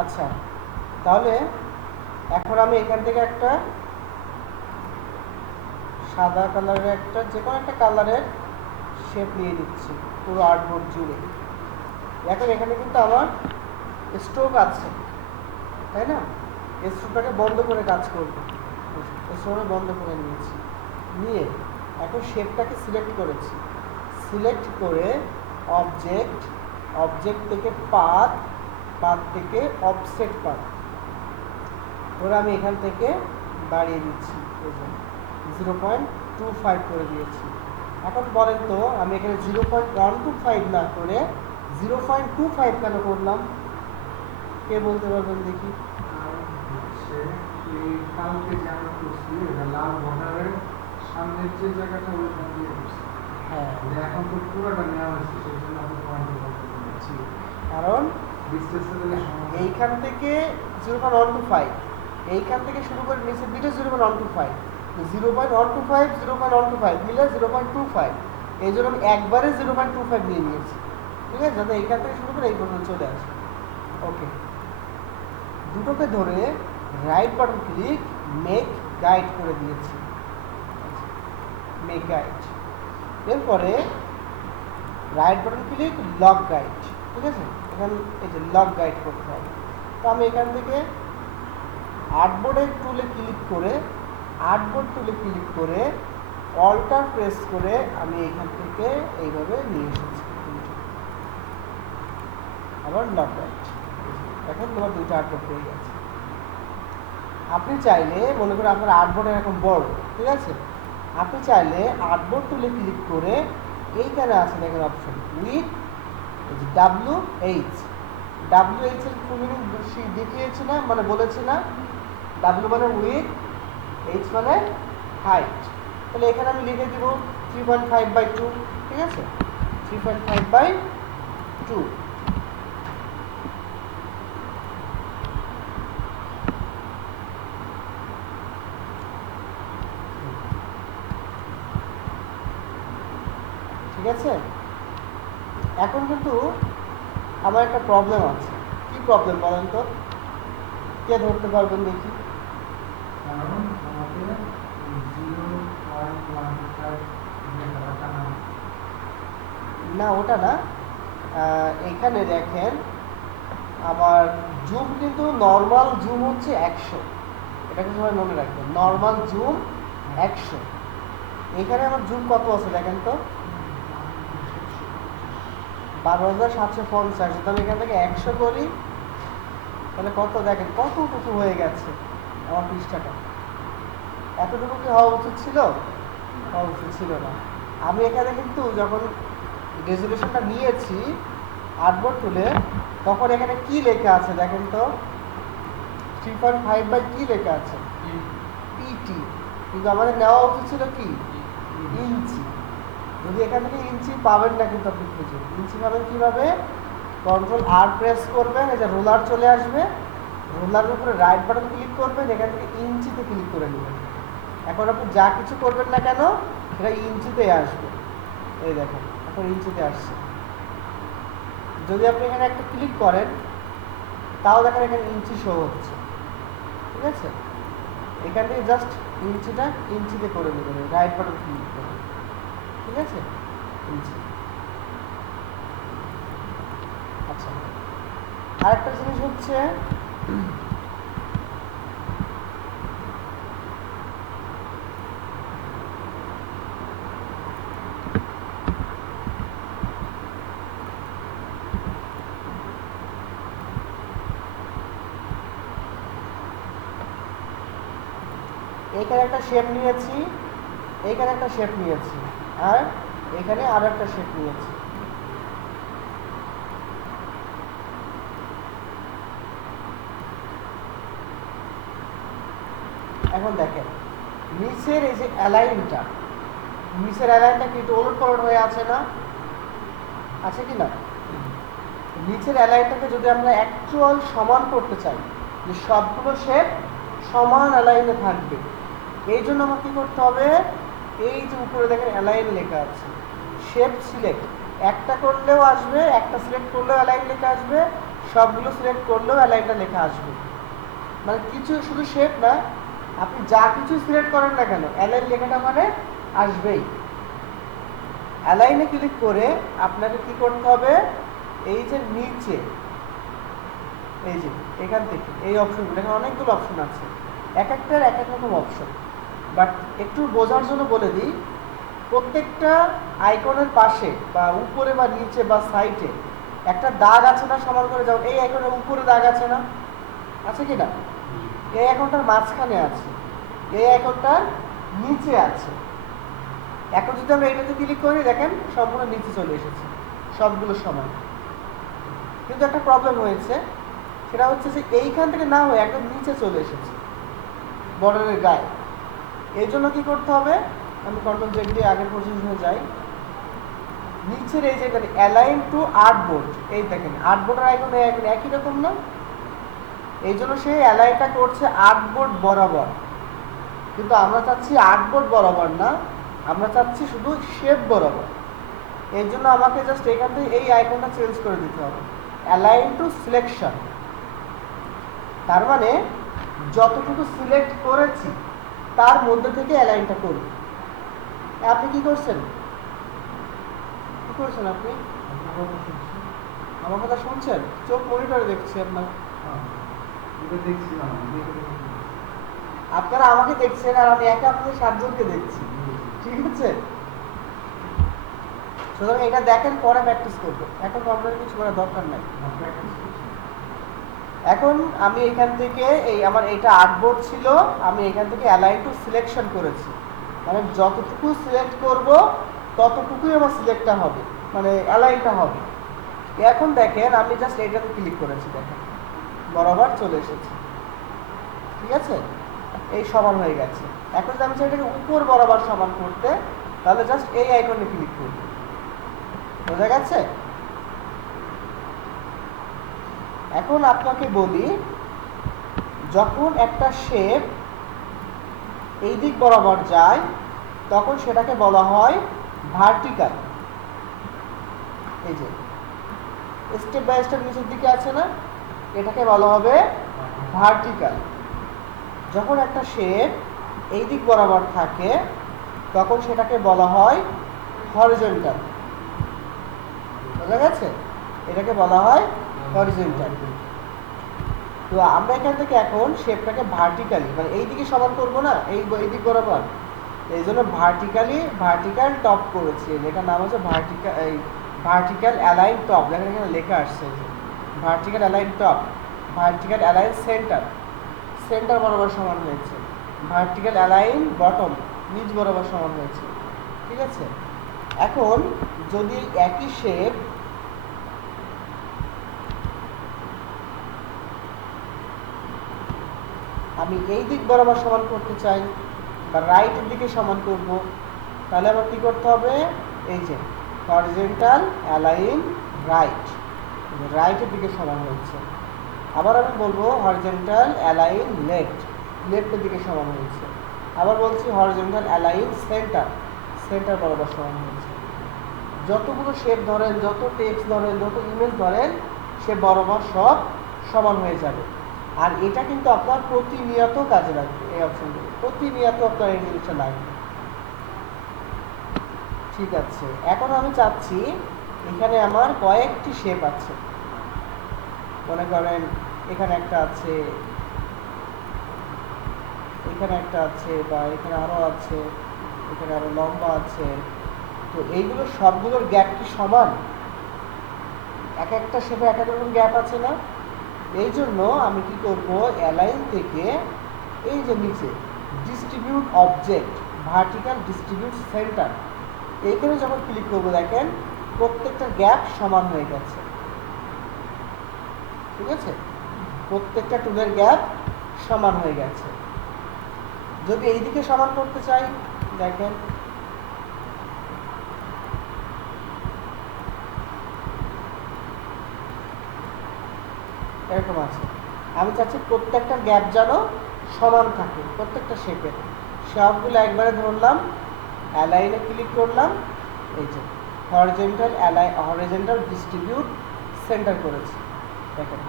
আচ্ছা, তাহলে এখন আমি এখান থেকে একটা সাদা কালারের একটা যে কোনো একটা কালারের শেপ নিয়ে নিচ্ছি পুরো আর্টবোর্ড জুড়ে। এখন এখানে কিন্তু আমার স্ট্রোক আছে, তাই না? স্ট্রোকটাকে বন্ধ করে কাজ করবো। স্ট্রোকটা বন্ধ করে নিয়েছি, নিয়ে এখন শেপটাকে সিলেক্ট করেছি। সিলেক্ট করে অবজেক্ট, অবজেক্ট থেকে পাথ, পাথ থেকে অফসেট পাথ ওরা আমি এখান থেকে বাড়িয়ে দিচ্ছি, 0.25 করে দিয়েছি। এখন বলেন তো আমি এখানে 0.125 না করে 0.25 কেন করলাম? কে বলতে পারবেন দেখি? কালকে যে আমরা করছি লাল বর্ডারের সামনের যে জায়গাটা ওইখান দিয়ে করছি। হ্যাঁ, এখন তো পুরোটা নেওয়া হয়েছে, সেই জন্য আমি পয়েন্ট করছি। কারণ ডিসটেন্সে এইখান থেকে 0.125, এইখান থেকে শুরু করে নিচের দিকে 0.125, 0.125 0.125 মিলে 0.25। এই জন্য আমি একবারে 0.25 নিয়ে নিয়েছি, ঠিক আছে, যাতে এইখান থেকে শুরু করে এই পর্যন্ত চলে আসে। ওকে, দুটোকে ধরে right button click make guide করে দিয়েছি, মেক গাইড। এরপরে right button click lock guide, ঠিক আছে, এখানে এই যে লক গাইড করতে হবে। তো আমি এখান থেকে আর্টবোর্ডের টুলে ক্লিক করে, আর্টবোর্ড টুলে ক্লিক করে অল্টার প্রেস করে আমি এখান থেকে এইভাবে নিয়ে এসেছি। আবার লক গাইড, এখন তোমার দুটো আর্টবোর্ড পেয়ে গেছে। আপনি চাইলে মনে করেন আপনার আর্টবোর্ড এরকম বড়, ঠিক আছে, আপনি চাইলে আর্টবোর্ড টুলে ক্লিক করে এইখানে আছে দেখেন অপশন উইথ WH, WH এর ফুল মিনিং দেখিয়েছি না, মানে বলেছি না? W মানে উইথ, H মানে হাইট। তাহলে এখানে আমি লিখে দিব 3.5/2, ঠিক আছে, 3.5/2। ঠিক আছে, এখন কিন্তু আমার একটা প্রবলেম আছে। কি প্রবলেম বলেন তো? কে ধরতে পারবেন দেখি? কারণ আমাকে 0.15 না, ওটা না, এখানে দেখেন আমার জুম কিন্তু নর্মাল জুম হচ্ছে 100, এটাকে সবাই মনে রাখবেন, নর্মাল জুম 100। এখানে আমার জুম কত আছে দেখেন তো, 12,750। যদি আমি এখান থেকে 100 করি তাহলে কত দেখেন, কতটুকু হয়ে গেছে আমার পৃষ্ঠাটা। এতটুকু কি হওয়া উচিত ছিল? হওয়া উচিত ছিল না। আমি এখানে কিন্তু যখন রেজুলেশনটা নিয়েছি আর্টবোর্ড তুলে, তখন এখানে কি লেখা আছে দেখেন তো, 3.5 কি লেখা আছে? PT। কিন্তু আমাদের নেওয়া উচিত ছিল কি? ইঞ্চি। যদি এখান থেকে ইঞ্চি পাবেন না কিন্তু আপনি খুঁজে, ইঞ্চি পাবেন কীভাবে? Ctrl+R প্রেস করবেন, এই যে রোলার চলে আসবে, রোলারের উপরে রাইট বাটন ক্লিক করবেন, এখান থেকে ইঞ্চিতে ক্লিক করে নেবেন। এখন আপনি যা কিছু করবেন না কেন সেটা ইঞ্চিতে আসবে। এই দেখেন এখন ইঞ্চিতে আসছে। যদি আপনি এখানে একটা ক্লিক করেন তাও দেখেন এখানে ইঞ্চি শো হচ্ছে, ঠিক আছে। এখান থেকে জাস্ট ইঞ্চিটা ইঞ্চিতে করে নেবেন, রাইট বাটন ক্লিক করে, ঠিক আছে, ইঞ্চি। আচ্ছা, আরেকটা জিনিস হচ্ছে এইখানে একটা শেপ নিয়েছি, এইখানে একটা শেপ নিয়েছি, আর এখানে আরো একটা শেপ নিয়েছি। এখন দেখেন নিচের এই যে অ্যালাইনটা, নিচের অ্যালাইনটা কি একটু ওলট পালট হয়ে আছে না? আছে কি না? নিচের অ্যালাইনটাকে যদি আমরা অ্যাকচুয়াল সমান করতে চাই, যে সবগুলো শেপ সমান অ্যালাইনে থাকবে, এই জন্য আমার কী করতে হবে? এই যে উপরে দেখেন অ্যালাইন লেখা আছে, শেপ সিলেক্ট একটা করলেও আসবে, একটা সিলেক্ট করলেও অ্যালাইন লেখা আসবে, সবগুলো সিলেক্ট করলেও অ্যালাইনটা লেখা আসবে। মানে কিছু শুধু শেপ না, আপনি যা কিছু সিলেক্ট করেন না কেন অ্যালাইন লেখাটা মানে আসবেই। অ্যালাইনে ক্লিক করে আপনাকে কি করতে হবে, এই যে নিচে এই যে এখান থেকে এই অপশনগুলো, এখানে অনেকগুলো অপশন আছে, এক একটার এক এক রকম অপশন। বাট একটু বোঝার জন্য বলে দিই, প্রত্যেকটা আইকনের পাশে বা উপরে বা নিচে বা সাইডে একটা দাগ আছে না সমান করে, যেমন এই আইকনের উপরে দাগ আছে না, আছে কি না? এই আইকনটার মাঝখানে আছে, এই আইকনটার নিচে আছে। এখন যদি আমরা এটাতে ক্লিক করি, দেখেন সম্পূর্ণ নিচে চলে এসেছে, সবগুলো সমান। কিন্তু একটা প্রবলেম হয়েছে, সেটা হচ্ছে যে এইখান থেকে না হয়ে একদম নিচে চলে এসেছে বর্ডারের গায়ে। এই জন্য কি করতে হবে, আমি কন্ট্রোল জেড দিয়ে আগের পজিশনে যাই। নিচের এই যে এখানে অ্যালাইন টু আর্টবোর্ড, এই দেখেন আর্টবোর্ডের আইকন একই রকম না, এই জন্য সে অ্যালাইনটা করছে আর্টবোর্ড বরাবর। কিন্তু আমরা চাচ্ছি আর্টবোর্ড বরাবর না, আমরা চাচ্ছি শুধু শেপ বরাবর। এর জন্য আমাকে জাস্ট এখান থেকে এই আইকনটা চেঞ্জ করে দিতে হবে, অ্যালাইন টু সিলেকশন। তার মানে যতটুকু সিলেক্ট করেছি তার মধ্যে থেকে অ্যালাইনটা করুন। আপনি কি করছেন, কি করছেন আপনি? আমার কথা শুনছেন? চোখ মনিটরে দেখছি আপনার। আপনারা আমাকে দেখছেন আর আমি একা আপনাদের 7 জনকে দেখছি, ঠিক আছে? সুতরাং এটা দেখেন, পরে প্র্যাকটিস করবো, এখন কম্পিউটার কিছু করার দরকার নাই। এখন আমি এখান থেকে এই আমার এটা আর্টবোর্ড ছিল, আমি এখান থেকে অ্যালাইন টু সিলেকশন করেছি, মানে যতটুকু সিলেক্ট করব ততটুকুই আমার সিলেক্টটা হবে, মানে অ্যালাইনটা হবে। এখন দেখেন আমি জাস্ট এটাতে ক্লিক করেছি, দেখেন বরাবর চলে এসেছে, ঠিক আছে? এই সমান হয়ে গেছে। এখন যদি আমি সেটাকে উপর বরাবর সমান করতে, তাহলে জাস্ট এই আইকনে ক্লিক করব। বোঝা গেছে? এখন আপনাকে বলি, যখন একটা শেপ এই দিক বরাবর যায় তখন সেটাকে বলা হয় ভার্টিক্যাল। এই যে স্টেপ বাই স্টেপ নিচের দিকে আছে না, এটাকে বলা হবে ভার্টিক্যাল। যখন একটা শেপ এই দিক বরাবর থাকে তখন সেটাকে বলা হয় হরিজন্টাল। বোঝা গেছে? এটাকে বলা হয় হরিজন্টাল। তো আমরা এখান থেকে এখন শেপটাকে ভার্টিক্যালি, মানে এই দিকে সমান করবো না, এই দিক বরাবর, এই জন্য ভার্টিক্যাল টপ করেছি। এটার নাম হচ্ছে ভার্টিক্যাল অ্যালাইন টপ। দেখেন এখানে লেখা আসছে vertical align top, vertical align centre বরাবর সমান হয়েছে, ভার্টিক্যাল অ্যালাইন বটম নিচ বরাবর সমান হয়েছে, ঠিক আছে? এখন যদি একই শেপ আমি এই দিক বরাবর সমান করতে চাই বা রাইটের দিকে সমান করব, তাহলে আমার কি করতে হবে, এই যে হরিজন্টাল অ্যালাইন রাইট, রাইটের দিকে সমান হয়েছে। আবার আমি বলবো হরিজন্টাল অ্যালাইন লেফটের দিকে সমান হয়েছে। আবার বলছি হরিজন্টাল অ্যালাইন সেন্টার বরাবর সমান হয়েছে। যতগুলো শেপ ধরেন, যত টেক্সট ধরেন, যত ইমেজ ধরেন, সে বরাবর সব সমান হয়ে যাবে। আর এটা কিন্তু আপনার প্রতিনিয়ত কাজে লাগবে, এই অপশনগুলো প্রতিনিয়ত আপনার এই জিনিসটা লাগবে, ঠিক আছে? এখন আমি চাচ্ছি এখানে আমার কয়েকটি শেপ আছে, মনে করেন এখানে একটা আছে, এখানে একটা আছে, বা এখানে আরো আছে, এখানে আরো লম্বা আছে। তো এইগুলো সবগুলোর গ্যাপ কি সমান? এক একটা শেপে এক এক রকম গ্যাপ আছে না? এই জন্য আমি কি করব, অ্যালাইন থেকে এই যে নিচে distribute object, vertical distribute centre, এইখানে যখন ক্লিক করব দেখেন প্রত্যেকটা গ্যাপ সমান হয়ে গেছে, ঠিক আছে? প্রত্যেকটা টুলের গ্যাপ সমান হয়ে গেছে। যদি এইদিকে সমান করতে চাই, দেখেন এরকম আছে। আমি চাচ্ছি প্রত্যেকটা গ্যাপ যেন সমান থাকে, প্রত্যেকটা শেপের সবগুলো একবারে ধরলাম, অ্যালাইনে ক্লিক করলাম, এই যে হরিজন্টাল ডিস্ট্রিবিউট সেন্টার করেছি। দেখেন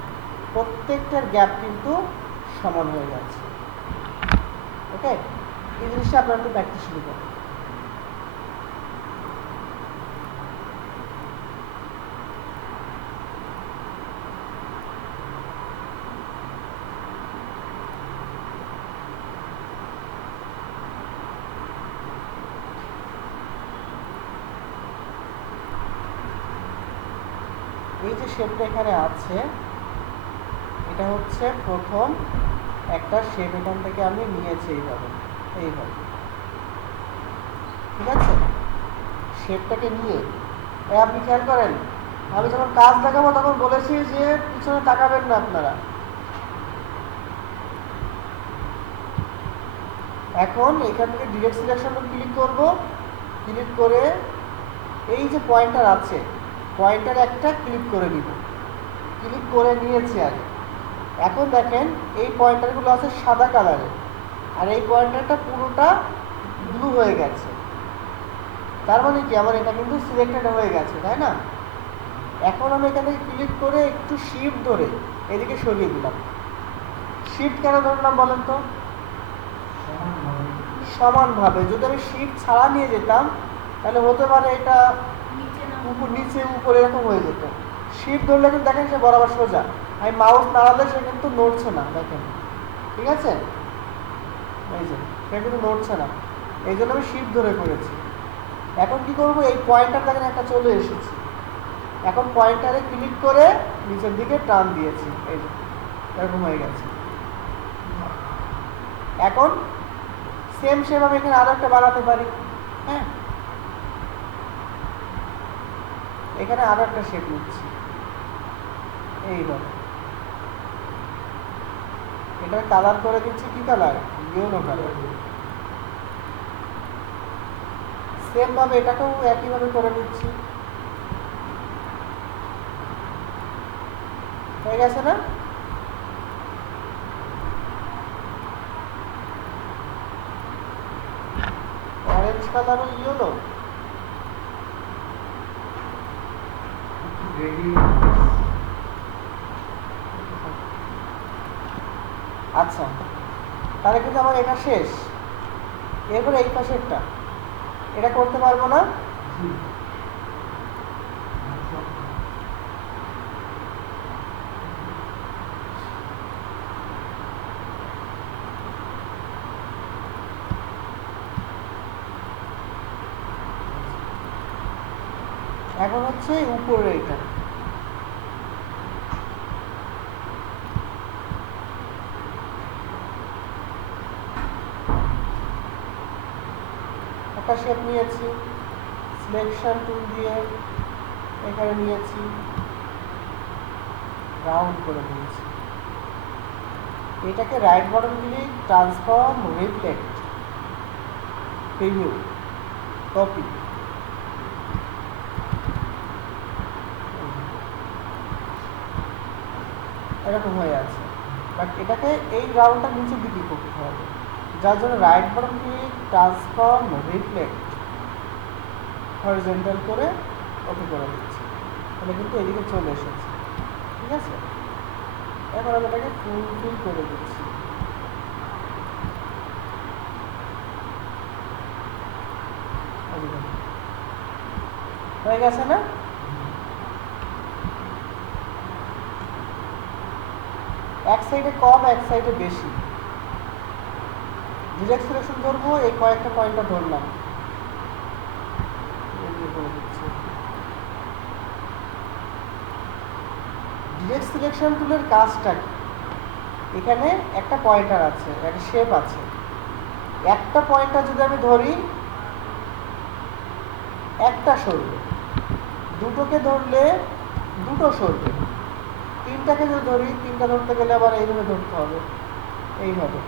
প্রত্যেকটার গ্যাপ কিন্তু সমান হয়ে যাচ্ছে। ওকে, এই জিনিসটা আপনারা একটু প্র্যাকটিস শুরু করেন। এই যে শেপটা এখানে আছে, এটা হচ্ছে প্রথম একটা শেপ, এখান থেকে আমি নিয়েছি এইভাবে এইভাবে, ঠিক আছে? শেপটাকে নিয়ে আপনি খেয়াল করেন, আমি যখন কাজ দেখাবো তখন বলেছি যে পিছনে তাকাবেন না আপনারা। এখন এখান থেকে ডিরেক্ট সিলেকশন ক্লিক করব, ক্লিক করে এই যে পয়েন্টার আছে, পয়েন্টার একটা ক্লিক করে নিব, ক্লিক করে নিয়েছি আগে। এখন দেখেন এই পয়েন্টারগুলো আছে সাদা কালারের, আর এই পয়েন্টারটা পুরোটা ব্লু হয়ে গেছে। তার মানে কি আমার এটা কিন্তু সিলেক্টেড হয়ে গেছে, তাই না? এখন আমি এখান থেকে ক্লিক করে একটু শিফট ধরে এদিকে সরিয়ে দিলাম। শিফট কেন ধরলাম বলেন তো? সমানভাবে। যদি আমি শিফট ছাড়া নিয়ে যেতাম তাহলে হতে পারে এটা উপর নিচে উপরে এরকম হয়ে যেত। শিফট ধরলে কিন্তু দেখেন সে বরাবর সোজা, আমি মাউস নাড়ালে সে কিন্তু নড়ছে না, দেখেন, ঠিক আছে? এই যে সে কিন্তু নড়ছে না, এই জন্য আমি শিফট ধরে করেছি। এখন কি করব, এই পয়েন্টার দেখেন একটা চলে এসেছে, এখন পয়েন্টারে ক্লিক করে নিচের দিকে টান দিয়েছি, এই যে এরকম হয়ে গেছে। এখন সেম সেভাবে এখানে আরো একটা বানাতে পারি। হ্যাঁ, এখানে আরো একটা শেপ নিচ্ছি এইভাবে, এটা কালার করে দিচ্ছি, কি কালার? Yellow colour. সেম ভাবে এটাকেও একইভাবে করে নিচ্ছি, হয়ে গেছে না? অরেঞ্জ কালার ও ইয়েলো। আচ্ছা, তাহলে কিন্তু আমার এটা শেষ। এরপরে এই পাশেরটা এটা করতে পারবো না। এখন হচ্ছে উপরে এটা, একটা শেপ নিয়েছি, সিলেকশন টুল দিয়ে এখানে নিয়েছি, রাউন্ড করে দিয়েছি। এটাকে right button click, transform, reflect, preview, copy, এরকম হয়ে আছে। বাট এটাকে এই রাউন্ডটা নিচের দিকে করতে হবে, যার জন্য right button click, transform, reflect, horizontal করে ওকে করে দিচ্ছি, তাহলে কিন্তু এদিকে চলে এসেছে, ঠিক আছে? এবার আমি এটাকে ফুলফিল করে দিচ্ছি। হয়ে গেছে না? এক সাইডে কম, এক সাইডে বেশি। ডিরেক্ট সিলেকশন ধরবো, এই কয়েকটা পয়েন্টটা ধরলাম, ডিরেক্ট সিলেকশন টুলের কাজটা কি? এখানে একটা পয়েন্টার আছে, একটা শেপ আছে, একটা পয়েন্টার যদি আমি ধরি একটা সরবে, দুটোকে ধরলে দুটো সরবে, তিনটাকে যদি ধরি তিনটা ধরতে গেলে আবার এইভাবে ধরতে হবে, এইভাবে,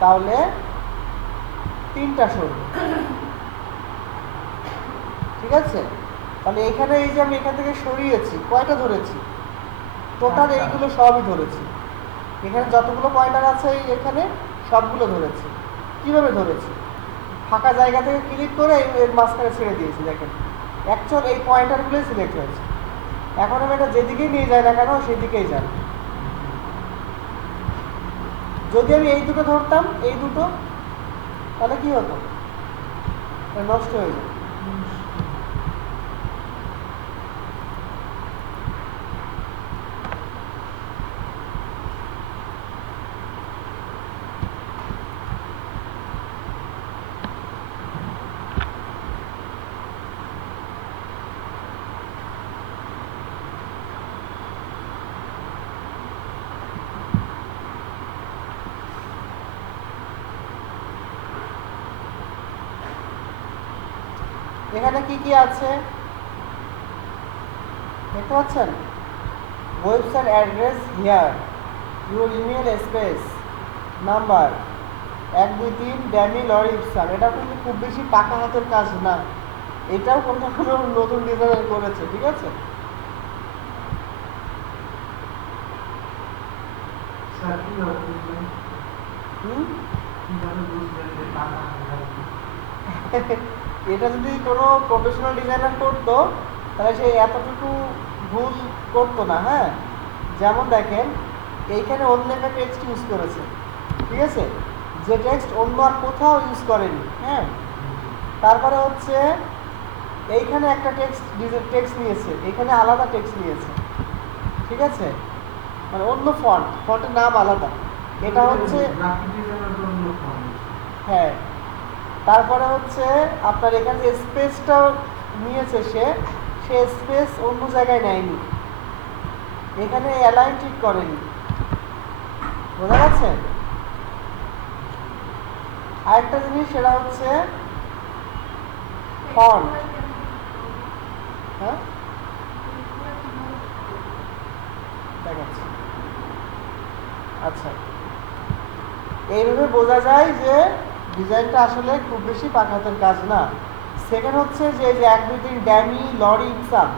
তাহলে তিনটা সরবে, ঠিক আছে? তাহলে এখানে এই যে আমি এখান থেকে সরিয়েছি, কয়টা ধরেছি? টোটাল এইগুলো সবই ধরেছি, এখানে যতগুলো পয়েন্টার আছে এখানে সবগুলো ধরেছি। কিভাবে ধরেছি? ফাঁকা জায়গা থেকে ক্লিক করে এর মাঝখানে ছেড়ে দিয়েছি, দেখেন অ্যাকচুয়াল এই পয়েন্টারগুলোই সিলেক্ট হয়েছে। এখন আমি এটা যেদিকেই নিয়ে যাই না কেন সেদিকেই যান। যদি আমি এই দুটো ধরতাম, এই দুটো, তাহলে কি হতো? এটা নষ্ট হয়ে যেত। এখানে কি কি আছে দেখতে পাচ্ছেন? Website address here, your email space, number 1 2 3 dummy lorem ipsum. এটা কিন্তু খুব বেশি পাকা হাতের কাজ না, এটাও কোনো কোনো নতুন ডিজাইনার করেছে, ঠিক আছে? স্যার কিভাবে বুঝবেন? হুম কিভাবে বুঝবেন যে টাকা এটা যদি কোনো প্রফেশনাল ডিজাইনার করতো তাহলে সে এতটুকু ভুল করতো না। হ্যাঁ, যেমন দেখেন এইখানে অন্য একটা টেক্সট ইউজ করেছে, ঠিক আছে, যে টেক্সট অন্য আর কোথাও ইউজ করেনি। হ্যাঁ, তারপরে হচ্ছে এইখানে একটা টেক্সট নিয়েছে, এখানে আলাদা টেক্সট নিয়েছে, ঠিক আছে, মানে অন্য ফন্টের নাম আলাদা। এটা হচ্ছে গ্রাফিক ডিজাইনের জন্য ফন্ট। হ্যাঁ, তারপরে হচ্ছে আপনার এখানে যে স্পেসটাও নিয়েছে সে স্পেস অন্য জায়গায় নেয়নি, এখানে অ্যালাইন ঠিক করেনি, বোঝা যাচ্ছে? আরেকটা জিনিস সেটা হচ্ছে ফন্ট। হ্যাঁ, দেখাচ্ছি। আচ্ছা, এইভাবে বোঝা যায় যে ডিজাইনটা আসলে খুব বেশি পাকাতের কাজ না। সেকেন্ড হচ্ছে যে 1 2 3 ড্যামি লরি ইপসাম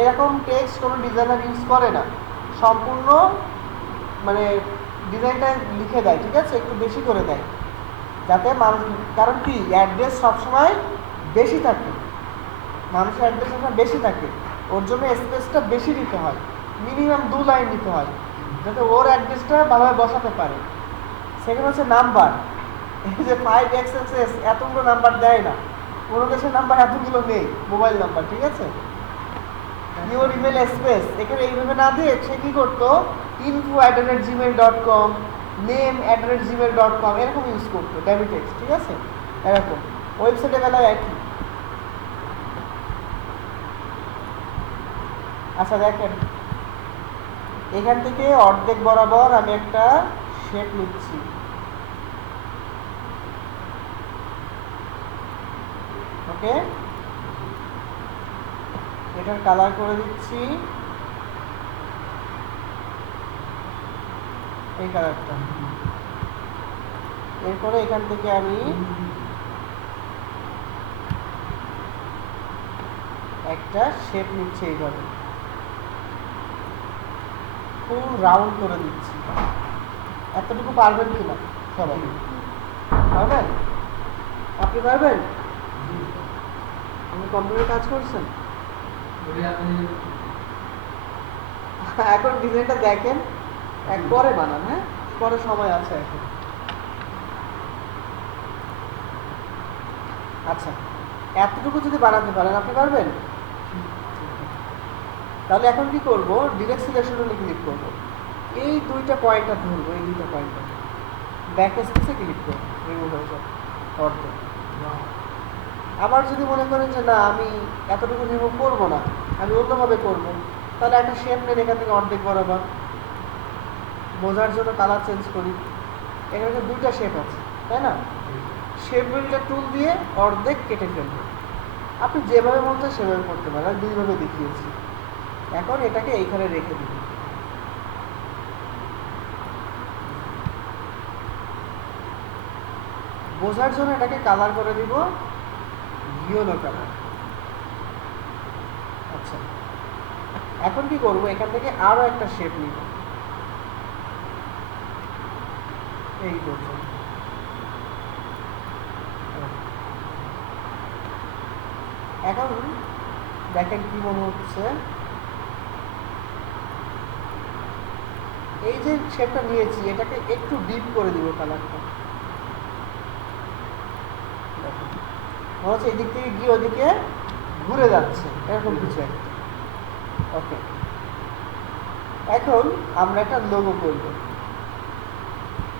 এরকম টেক্সট কোনো ডিজাইনার ইউজ করে না, সম্পূর্ণ মানে ডিজাইনটা লিখে দেয়, ঠিক আছে, একটু বেশি করে দেয় যাতে মানুষ, কারণ কি অ্যাড্রেস সবসময় বেশি থাকে, মানুষের অ্যাড্রেস সবসময় বেশি থাকে, ওর জন্য স্পেসটা বেশি দিতে হয়, মিনিমাম 2 লাইন দিতে হয় যাতে ওর অ্যাড্রেসটা ভালোভাবে বসাতে পারে। সেকেন্ড হচ্ছে নাম্বার, এই যে 5xxs এতগুলো নাম্বার দেয় না, কোনো দেশের নাম্বার এতগুলো নেই, মোবাইল নাম্বার, ঠিক আছে। ইউর ইমেল স্পেস এখানে এইভাবে না দিয়ে সে কী করতো, info@gmail.com, name@gmail.com এরকম ইউজ করতো, ড্যামি টেক্সট, ঠিক আছে, এরকম ওয়েবসাইটে বেলায় একই। আচ্ছা দেখেন, এখান থেকে অর্ধেক বরাবর আমি একটা শেপ নিচ্ছি, ওকে, এটার কালার করে দিচ্ছি এই কালারটা। এরপরে এখান থেকে আমি একটা শেপ নিচ্ছি এইভাবে, ফুল রাউন্ড করে দিচ্ছি। এতটুকু পারবেন কিনা সবাই? পারবেন? আপনি পারবেন? আপনি কম্পিউটারে কাজ করছেন? এখন ডিজাইনটা দেখেন, পরে বানান, হ্যাঁ, পরে সময় আছে এখন। আচ্ছা, এতটুকু যদি বানাতে পারেন আপনি পারবেন? তাহলে এখন কি করব, ডিরেক্ট সিলেকশন টুলে ক্লিক করব, এই দুইটা পয়েন্টটা ধরবো, এই দুইটা পয়েন্টটা ব্যাক স্পেসে ক্লিক করব, রিমুভ হয়ে যাবে অর্ধেক। আবার যদি মনে করেন যে না আমি এতটুকু রিমুভ করবো না, আমি অন্যভাবে করব, তাহলে একটা শেপ নেন এখান থেকে অর্ধেক বরাবর, বোঝার জন্য কালার চেঞ্জ করি। এখানে দুইটা শেপ আছে, তাই না? শেপ বিল্ডার টুল দিয়ে অর্ধেক কেটে ফেলবো, আপনি যেভাবে মন চায় সেভাবে করতে পারেন, আমি দুইভাবে দেখিয়েছি। এখন এটাকে এইখানে রেখে দিন, বোঝার জন্য এটাকে কালার করে দিব ইয়েলো কালার। আচ্ছা, এখন কি করব, এখান থেকে আরো একটা শেপ নিব এই পর্যন্ত। এখন দেখেন কি মনে হচ্ছে, এই যে শেপটা নিয়েছি এটাকে একটু ডিপ করে দিব কালারটা। মনে হচ্ছে এদিক থেকে গিয়ে ওদিকে ঘুরে যাচ্ছে এরকম কিছু একটা। ওকে, এখন আমরা একটা লোগো করব।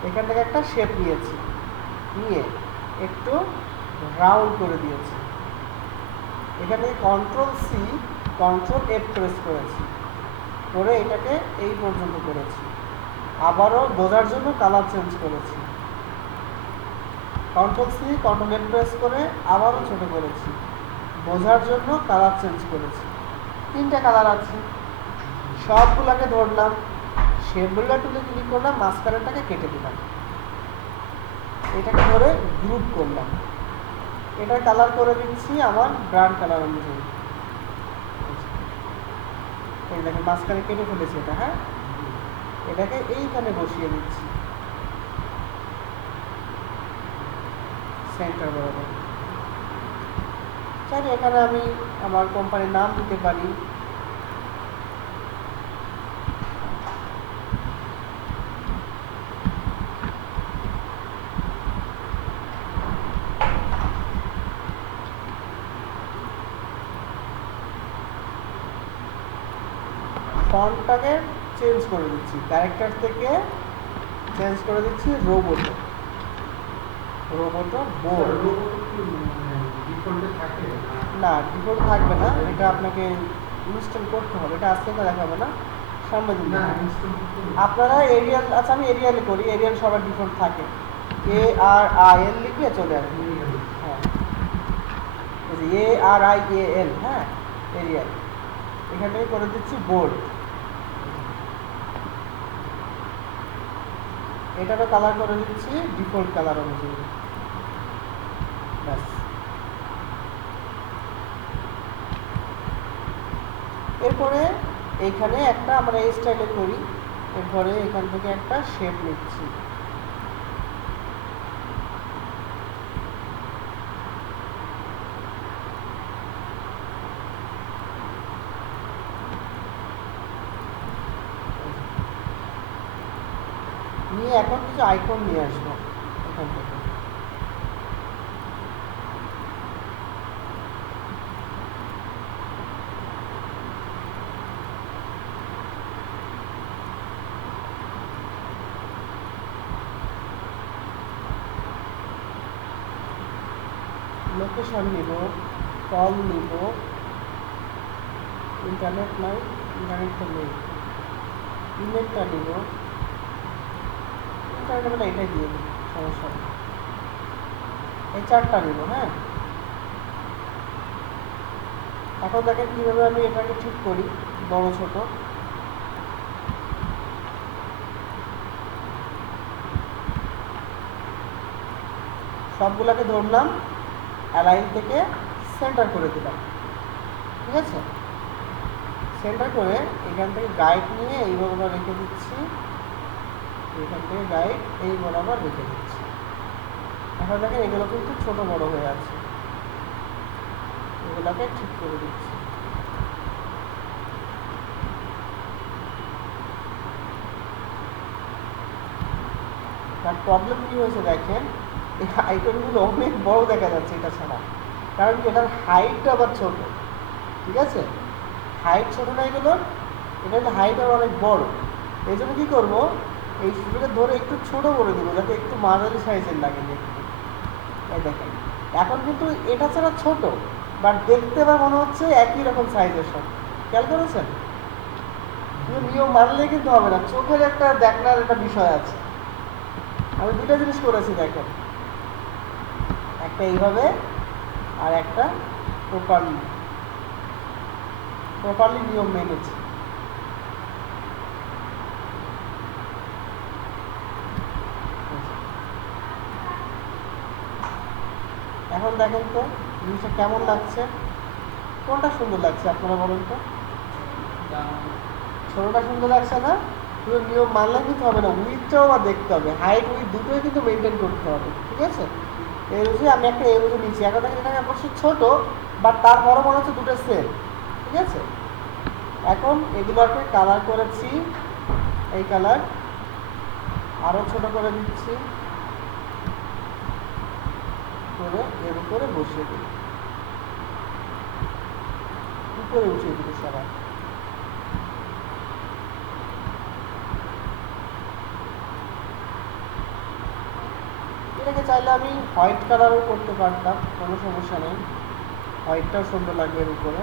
এখান থেকে একটা শেপ নিয়েছি, নিয়ে একটু রাউন্ড করে দিয়েছি। এখানে control C control F press করেছি, করে এটাকে এই পর্যন্ত করেছি। আবারও বোঝার জন্য কালার চেঞ্জ করেছি, control C control F press করে আবারও ছোট করেছি, বোঝার জন্য কালার চেঞ্জ করেছি। 3টে কালার আছে, সবগুলোকে ধরলাম, শেপগুলো টুলে ক্লিক করলাম, মাঝখানেরটাকে কেটে দিলাম, এটাকে ধরে গ্রুপ করলাম। এটার কালার করে দিচ্ছি আমার ব্রান্ড কালার অনুযায়ী। এই দেখেন মাঝখানে কেটে ফেলেছি এটা। হ্যাঁ, এটাকে এইখানে বসিয়ে দিচ্ছি সেন্টার বরাবর। চাইলে এখানে আমি আমার কোম্পানির নাম দিতে পারি। ফন্টটাকে চেঞ্জ করে দিচ্ছি, ক্যারেক্টার থেকে চেঞ্জ করে দিচ্ছি রোবোটো। Roboto board. না, ডিফল্ট থাকবে না, এটা আপনাকে ইনস্টল করতে হবে। এটা আজকে দেখাবে না, সামনে দিন। আপনারা এরিয়াল, আচ্ছা আমি এরিয়ালে করি, এরিয়াল সবার ডিফল্ট থাকে। ARIL লিখে চলে আসবে। হ্যাঁ, ARIAL। হ্যাঁ, এরিয়াল। এখান থেকে করে দিচ্ছি বোর্ড। এটারও কালার করে দিচ্ছি ডিফল্ট কালার অনুযায়ী। ব্যাস। এরপরে এইখানে একটা আমরা এই স্টাইলে করি। এরপরে এখান থেকে একটা শেপ নিচ্ছি, নিয়ে এখন কিছু আইকন নিয়ে আসবো এখান থেকে। লোকেশন নিব, কল নিব, ইন্টারনেট নাই, ইন্টারনেট তো নেই, ইমেলটা নিব, ইন্টারনেট এটাই দিয়ে দিই, সমস্যা নেই। এই 4টা নিব। হ্যাঁ, এখন দেখেন কীভাবে আমি এটাকে ঠিক করি, বড় ছোট। সবগুলোকে ধরলাম, অ্যালাইন থেকে সেন্টার করে দিলাম। ঠিক আছে, সেন্টার করে এখান থেকে গাইড নিয়ে এই বরাবর রেখে দিচ্ছি, এখান থেকে গাইড এই বরাবর রেখে দিচ্ছি। এখন দেখেন এগুলো কিন্তু ছোট বড় হয়ে আছে, এগুলোকে ঠিক করে দিচ্ছি। তার প্রবলেম কী হয়েছে দেখেন, এই আইকনগুলো অনেক বড় দেখা যাচ্ছে এটা ছাড়া, কারণ এটার হাইটটা আবার ছোট। ঠিক আছে, হাইট ছোট না এগুলোর, এটা হাইট আর অনেক বড়। এই জন্য কী করবো, এই সুযোগে ধরে একটু ছোট করে দেবো যাতে একটু মাঝারি সাইজের লাগে দেখতে। এই দেখেন এখন কিন্তু এটা ছাড়া ছোট, বাট দেখতে বা মনে হচ্ছে একই রকম সাইজের সব। খেয়াল করেছেন? কিন্তু নিয়ম মানলে কিন্তু হবে না, চোখের একটা দেখার একটা বিষয় আছে। আমি 2টা জিনিস করেছি দেখেন, একটা এইভাবে আর একটা প্রপারলি নিয়ম মেনেছি। এখন দেখেন তো জিনিসটা কেমন লাগছে, কোনটা সুন্দর লাগছে আপনারা বলুন তো? ছোটটা সুন্দর লাগছে না? শুধু নিয়ম মানলে কিন্তু হবে না, উইথটাও আবার দেখতে হবে, হাইট উইথ দুটোই কিন্তু মেনটেন করতে হবে। ঠিক আছে, এই বুঝে আমি একটা এই বুঝে নিচ্ছি। এখন দেখেন এটা অবশ্যই ছোট, বাট তারপরও মনে হচ্ছে দুটো সেম। ঠিক আছে, এখন এগুলোকে কালার করেছি এই কালার আরও ছোট করে দিচ্ছি, করে এর উপরে বসিয়ে দিই, উপরে উঠিয়ে দিই সবাই। এটাকে চাইলে আমি হোয়াইট কালারও করতে পারতাম, কোনো সমস্যা নেই, হোয়াইটটাও সুন্দর লাগবে এর উপরে।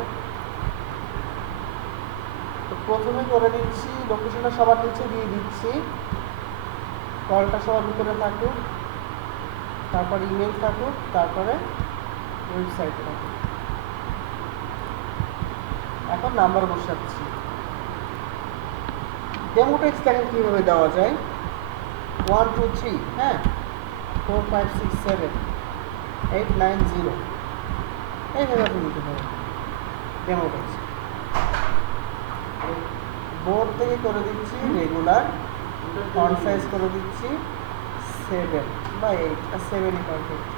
তো প্রথমে করে দিচ্ছি, লোকেশনটা সবার নিচে দিয়ে দিচ্ছি, কলটা সবার ভিতরে থাকুক, তারপর ইমেল থাকুক, তারপরে ওয়েবসাইট থাকুক। এখন নাম্বার বসাচ্ছি। ডেমো টেক্সট দেখেন কীভাবে দেওয়া যায়, 1 2 3, হ্যাঁ, 4 5 6 7 8 9 0, এইভাবে আপনি দিতে পারেন ডেমো টেক্সট। বোর্ড থেকে করে দিচ্ছি রেগুলার, ফন্ট সাইজ করে দিচ্ছি 7 বা 8, 7ই পারফেক্ট,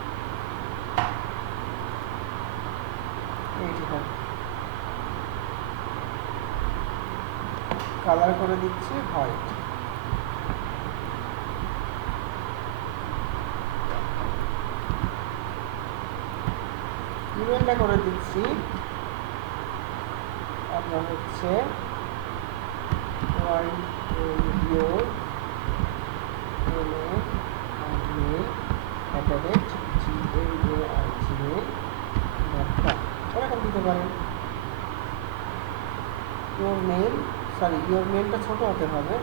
8ই পারফেক্ট। কালার করে দিচ্ছি হোয়াইট। ইমেলটা করে দিচ্ছি আপনার হচ্ছে এরকম দিতে পারেন। ইওর মেল, সরি ইওর মেলটা ছোট হতে হবে,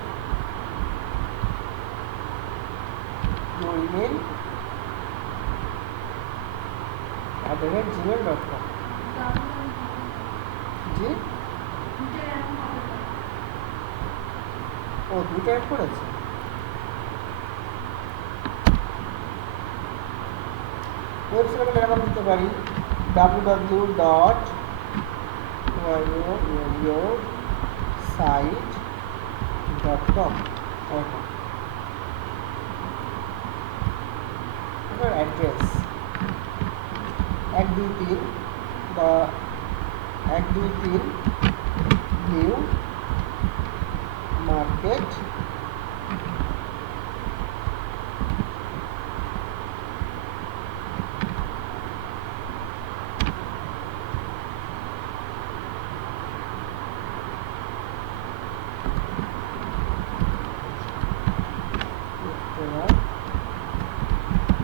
ইওর ইমেল @gmail.com। জি, ও দুইটা অ্যাড করেছে। ওয়েবসাইট এরকম দিতে পারি www.yoursite.com। এবার অ্যাড্রেস 123 বা 123 নিউ মার্কেট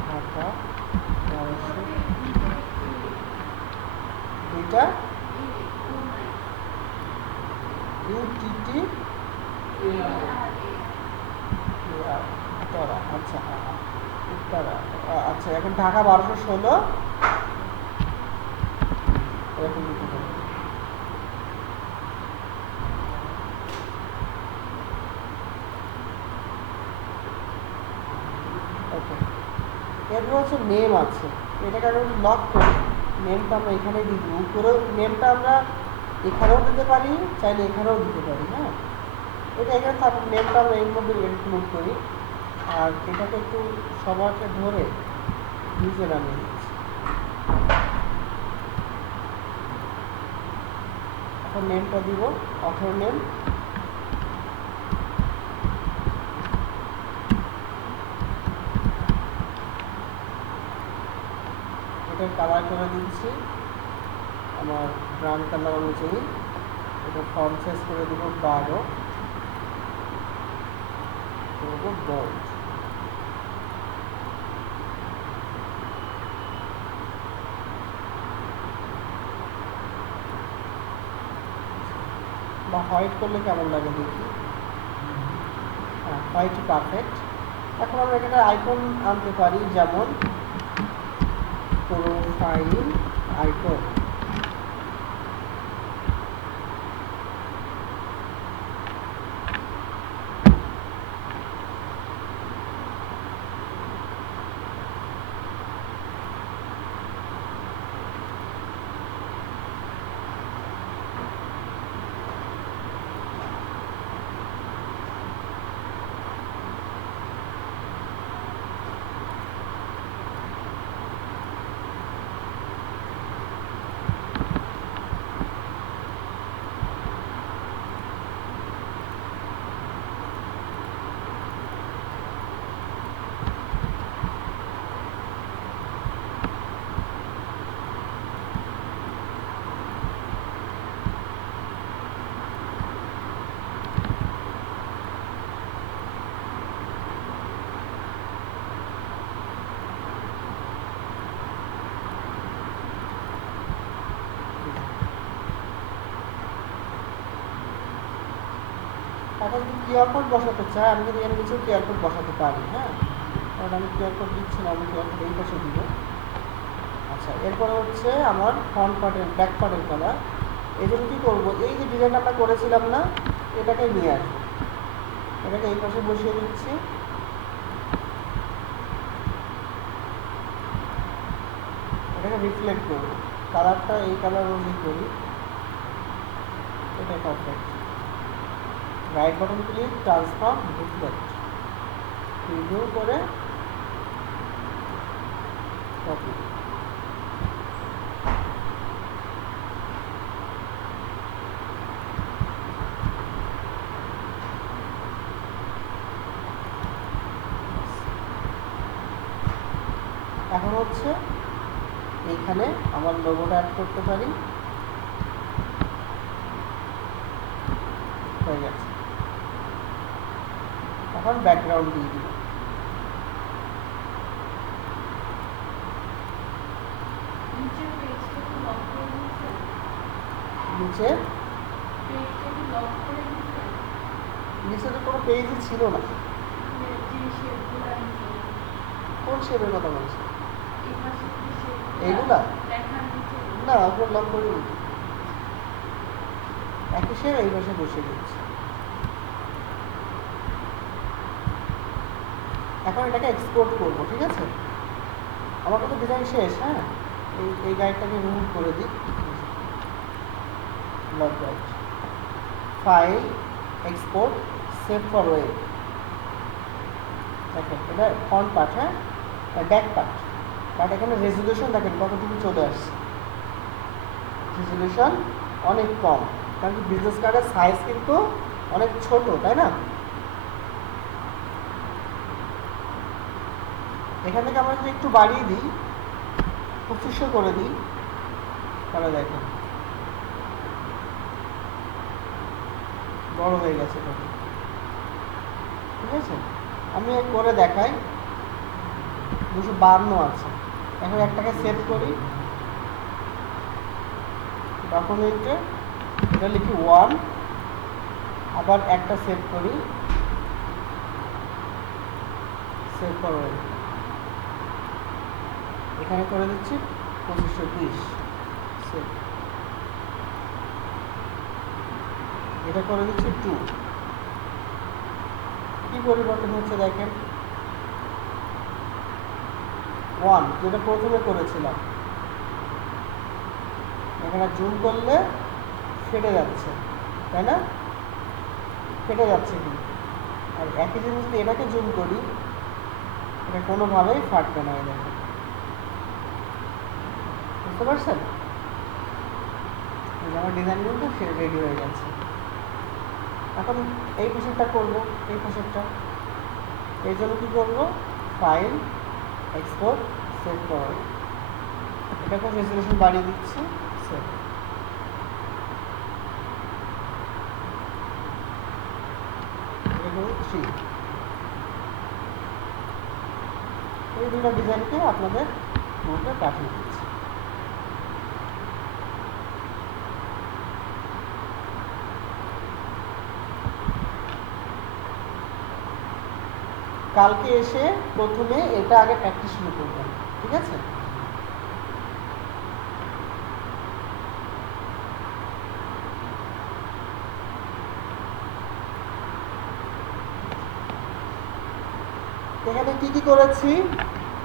ঢাকা 1200। এটা UTT উত্তরা, আচ্ছা উত্তরা, আচ্ছা এখন ঢাকা 1216 এরকম দিতে হবে। ওকে, এরপর হচ্ছে নেম আছে, এটাকে আমি লক করি, নেমটা আমরা এখানে দিয়ে দিব, উপরেও নেমটা আমরা এখানেও দিতে পারি, চাইলে এখানেও দিতে পারি, হ্যাঁ, এটা এখানে থাকুক, নেমটা আমরা এর মধ্যে ইনক্লুড করি। আর এটাকে একটু সবাইকে ধরে নিচে নামিয়ে দিচ্ছি। এখন নেমটা দিব অথর নেম, এটা কালার করে দিচ্ছি আমার ব্রাউন কালার অনুযায়ী। এটা ফন্ট সাইজ করে দেব 12, করব বোল্ড। বা হোয়াইট করলে কেমন লাগে দেখি, হ্যাঁ হোয়াইট পারফেক্ট। এখন আমরা এখানে আইকন আনতে পারি, যেমন প্রোফাইল আইকন, এখন যদি কিউআর কোড বসাতে চাই আমি কিন্তু এর নিচেও কিউআর কোড বসাতে পারি, হ্যাঁ, কারণ আমি কিউআর কোড দিচ্ছি না, আমি কিউআর কোড এই পাশে দিব। আচ্ছা, এরপরে হচ্ছে আমার ফ্রন্ট পার্টের ব্যাক পার্টের কালার। এই জন্য কী করবো, এই যে ডিজাইনটা আমরা করেছিলাম না, এটাকে নিয়ে আসবো, এটাকে এই পাশে বসিয়ে দিচ্ছি। এটাকে রিফ্লেক্ট করবো, কালারটা এই কালার অনুযায়ী করি, এটা perfect. Right button click, transform, reflect, preview করে কপি। এখন হচ্ছে এইখানে আমার লোগোটা অ্যাড করতে পারি, হয়ে গেছে। এখন ব্যাকগ্রাউন্ড দিয়ে দিব। নিচে নিচে তো কোনো পেজই ছিল না। কোন শেপের কথা বলছি? এইগুলা না, ওগুলো লক করে দিচ্ছি, একই শেপ এই পাশে বসিয়ে দিচ্ছি। এখন এটাকে এক্সপোর্ট করবো, ঠিক আছে? আমার কিন্তু ডিজাইন শেষ, হ্যাঁ। এই গাইডটাকে রিমুভ করে দিই, lock guide, file, export, save for web. দেখেন এটা ফ্রন্ট পার্ট, হ্যাঁ, ব্যাক পার্ট, বাট এখানে রেজুলেশন দেখেন কতটুকু চলে আসছে। রেজুলেশন অনেক কম, কারণ কি বিজনেস কার্ডের সাইজ কিন্তু অনেক ছোট, তাই না? এখান থেকে আমরা যদি একটু বাড়িয়ে দিই, 2500 করে দিই, তাহলে দেখেন বড় হয়ে গেছে কত, ঠিক আছে? আমি করে দেখাই, 252 আছে। এখন একটাকে সেভ করি, ডকুমেন্টে এটা লিখি 1, আবার একটা সেভ করি, সেভ করো, এখানে করে দিচ্ছি 2520, সেভ। এটা করে দিচ্ছি 2। কি পরিবর্তন হচ্ছে দেখেন, 1 যেটা প্রথমে করেছিলাম, এখানে জুম করলে ফেটে যাচ্ছে, তাই না? ফেটে যাচ্ছে কিন্তু। আর একই জিনিস যদি এটাকে জুম করি, এটা কোনোভাবেই ফাটবে না, দেখেন, বুঝতে পারছেন? আমার ডিজাইনগুলো সে রেডি হয়ে গেছে। এখন এই পোশাকটা করবো, এই পোশাকটা, এই জন্য কী করবো, ফাইল, এক্সপোর্ট, সেভ করো, এটাকে রেজুলেশন বাড়িয়ে দিচ্ছি, সেভ। এটা 3। এই দুটো ডিজাইনকে আপনাদের মধ্যে পাঠিয়ে দিচ্ছি। কালকে এসে প্রথমে এটা আগে প্র্যাকটিস শুরু করবেন, ঠিক আছে? এখানে কি কি করেছি,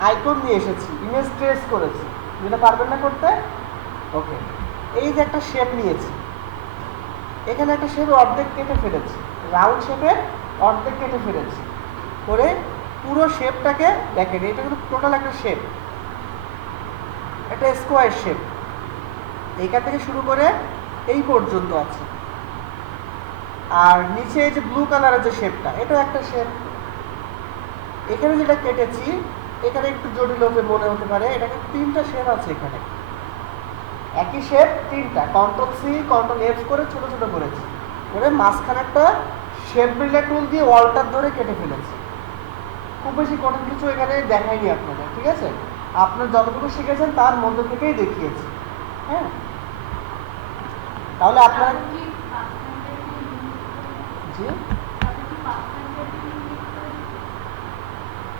আইকন নিয়ে এসেছি, ইমেজ ট্রেস করেছি, যেটা পারবেন না করতে, ওকে। এই যে একটা শেপ নিয়েছি, এখানে একটা শেপ অর্ধেক কেটে ফেলেছি, রাউন্ড শেপের অর্ধেক কেটে ফেলেছি, করে পুরো শেপটাকে দেখেন, এটা কিন্তু টোটাল একটা শেপ, একটা স্কোয়ার শেপ, এইখান থেকে শুরু করে এই পর্যন্ত আছে। আর নিচে এই যে ব্লু কালারের যে শেপটা, এটাও একটা শেপ। এখানে যেটা কেটেছি, এখানে একটু জটিল হতে মনে হতে পারে, এটাকে 3টা শেপ আছে এখানে, একই শেপ 3টা, কন্ট্রোল-C কন্ট্রোল-F করে ছোট ছোট করেছি, করে মাঝখানে একটা শেপ বিল্ডার টুল দিয়ে ওয়ালটার ধরে কেটে ফেলেছি। খুব বেশি কঠিন কিছু এখানে দেখাইনি আপনাদের, ঠিক আছে? আপনার যতটুকু শিখেছেন তার মধ্যে থেকেই দেখিয়েছি, হ্যাঁ। তাহলে আপনার জি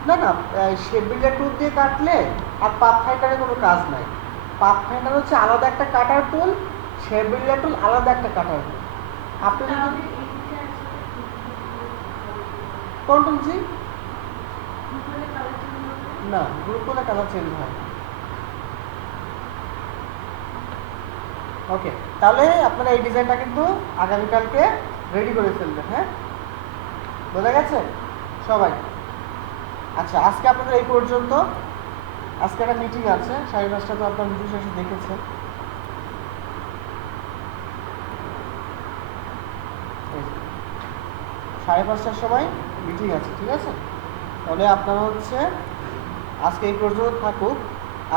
না না, শেপবিল্ডার টুল দিয়ে কাটলে আর পাথ ফাইন্ডারে কোনো কাজ নাই। পাথ ফাইন্ডার হচ্ছে আলাদা একটা কাটার টুল, শেপবিল্ডার টুল আলাদা একটা কাটার টুল। আপনি যদি কন্ট্রোল জি, না গ্রুপ করলে কালার চেঞ্জ হয় না। ওকে, তাহলে আপনারা এই ডিজাইনটা কিন্তু আগামীকালকে রেডি করে ফেলবেন। হ্যাঁ, বোঝা গেছে সবাই? আচ্ছা, আজকে আপনাদের এই পর্যন্ত। আজকে একটা মিটিং আছে 5:30 তো আপনার মিটিং শেষে দেখেছেন। 5:30টার সময় মিটিং আছে, ঠিক আছে? তাহলে আপনারা হচ্ছে আজকে এই পর্যন্ত থাকুক।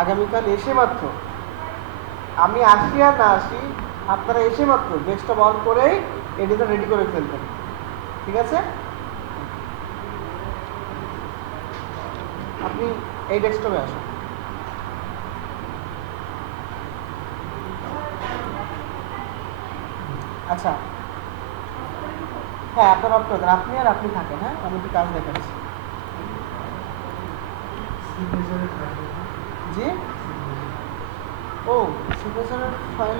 আগামীকাল এসে মাত্র, আমি আসি আর না আসি, আপনারা এসে মাত্র ডেস্কটপ অন করেই এডিটর রেডি করে ফেলবেন, ঠিক আছে? আপনি এই ডেস্কটপে আসুন। আচ্ছা, হ্যাঁ আপনার অফ করে দেন, আপনি আর আপনি থাকেন। হ্যাঁ, আমি একটু কাজ দেখাচ্ছি। সিগনেচারে থাকবে না? জি, ও সিগনেচারের ফাইল